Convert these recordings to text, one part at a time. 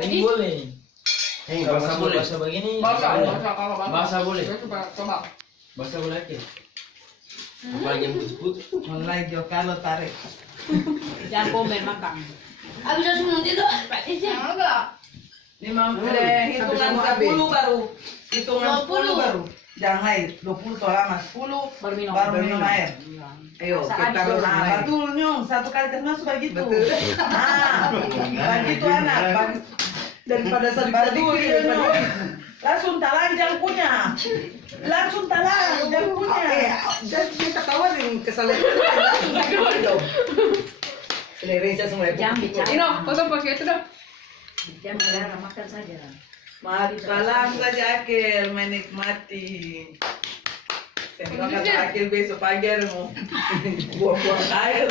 Ini boleh. Basah boleh. Basah begini. Basah boleh. Coba. Basah boleh ke? Apalagi yang putus-putus. Mulai Giancarlo tarik. Jangan komen makan. Habis langsung nanti tuh. Enggak. Hitungan 10 baru. Hitungan 10 baru. Jangan air. 20 toh lama. 10 Baru minum. baru minum air. Ayo, Saat kita disuruh nah, main. betul nyong. Satu kali termasuk begitu. Nah, begitu anak. Daripada Betul nyong. Langsung talanjang punya. Langsung talanjang punya. Jadi kita tawarin kesalahan langsung keluar dong. Indonesia semua. Jangan bicara. Ino, potong pakai itu dong. Jangan bicara, makan saja. Salam saja Akil, menikmati. Terima kasih Akil besok pagi mau buang-buang air.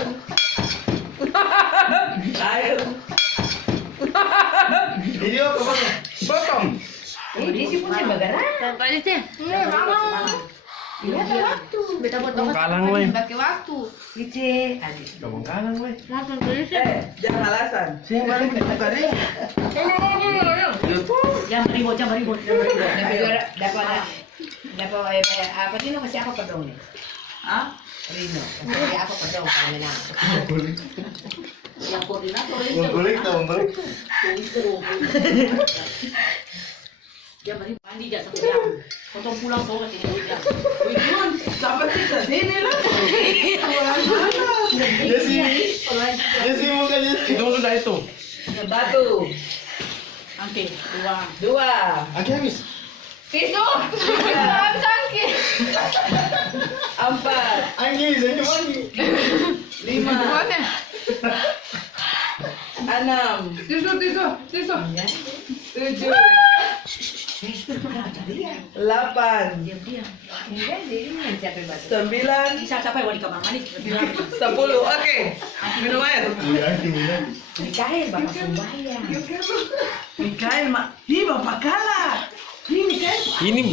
Air. Ini apa bang? Potong. Ini sih punya bagara. Tadi sih. Iya, waktu. Beta potong. Kalang weh. Pakai waktu. Ice. Kamu kalang weh. Makan tadi sih. Jangan alasan. Sini balik ke tadi. Jangan ribut. Dapat apa sih nama siapa pedong nih? Hah? Rino. Siapa pedong kalian? Yang koordinator itu. Balik tahu balik. Dia mandi dah satu jam. Potong pulang kau kan tinggal jam. Wih, sampai sisa sini lah. Ya sini. Ya sini mukanya. Itu sudah itu. Satu, Angke, 2. dua, Aki habis. Tisu. Habis angkit. empat, Anggi, saya mandi. lima, Mana? enam, Tisu. tujuh, delapan, Diam. Enggak, dia ini yang siapa yang baca. 9, Bisa siapa yang mau di kamar mandi? 10. Oke, minum air. Mikael bapak sembahyang. Mikael, ih bapak kalah. Ih Mikael. Ini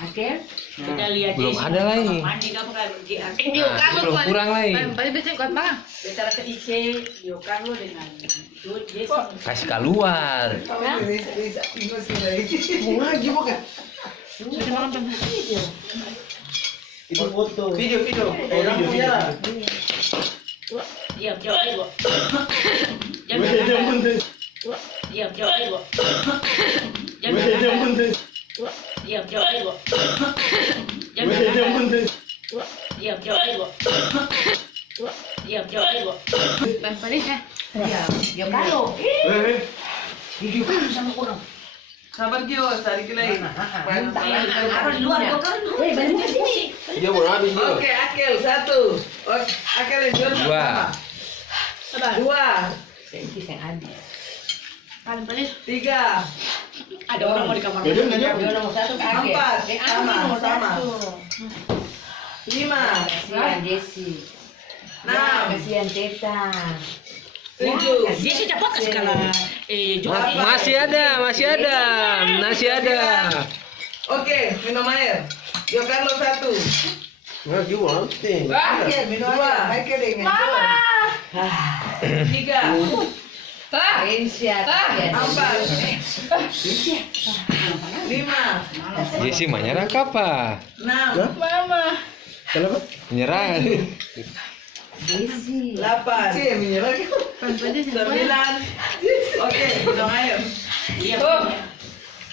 Akhir kita lihat belum Jesse ada lagi. kamar mandi kamu kan di akhir. belum kurang lagi. Tadi bisa kuat banget. Beta rasa Ice, Yo Carlo dengan Jesse. Kasih keluar. Mau lagi bukan? Bisa makan tuh. Itu foto. Video. Orang punya lah. Diam, ibu. Diam, ibu. Diam, ibu. Diam, ibu. Balik ya. Diam, Yo Carlo. Video kan sama kurang. Sabar Gio, tarik lagi. Apa di luar Yo Carlo? Balik ke sini. Dia mau habis dia. Oke, Akil 1. Akil yang jual Dua. 2, Sensi yang ada. Paling balik. 3, Ada orang mau di kamar Jodoh, mandi. jodoh. Dia nomor 1 ke akhir. 4, sama. 5, Kasihan Jesse. 6, Kasihan Teta. 7, Jesse dapat kasih kalah. Jual. Masih ada. Oke, minum air. Yo Carlo 1, Nggak jual. Akil minum air. Mama. 3, Insyaallah. 4, 5, Jesse menyerah apa? 6, Mama. Kenapa? Menyerah. Jesse. 8, 9. Oke, minum air.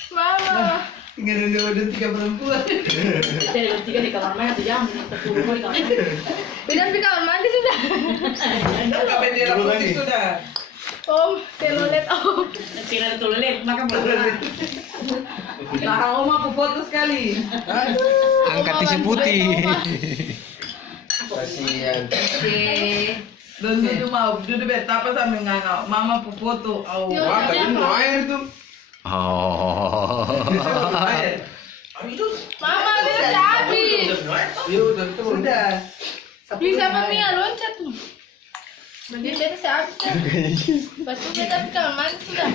Mama. Tinggal ada 3 perempuan. Kita ada 3 di kamar mandi 1 jam. 10 di kamar mandi. Beda di kamar mandi sudah. Apa bendera putih sudah? Om, telolet om. Tinggal tulen makan belum. Nah, Oma aku foto sekali. Angkat tisu putih. Kasihan. Dan duduk mau, duduk betapa sambil ngangau. Mama aku foto. Oh, Yo, Wah, tadi mau air tuh. Oh. air. Mama dia sudah habis. Iya, udah itu. Sudah. Bisa Mia loncat tuh. Bagi beta sehabis. Pasti beta di kamar mandi sudah.